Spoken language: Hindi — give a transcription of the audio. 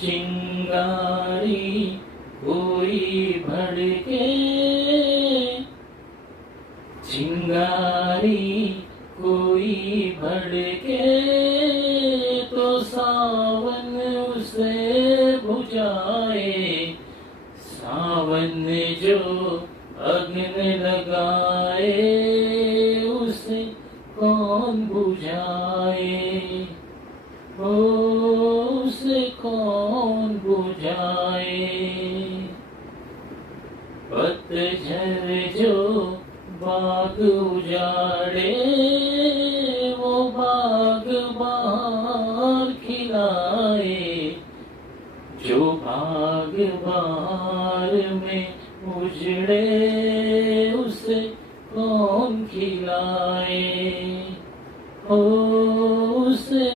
चिंगारी कोई भड़के, चिंगारी कोई भड़के तो सावन उसे बुझाए। सावन जो अग्न लगाए उसे कौन बुझाए, उसे कौन बुझाए। पतझड़ जो बाग उजाड़े वो बाग बहार खिलाए। जो बाग बहार में उजड़े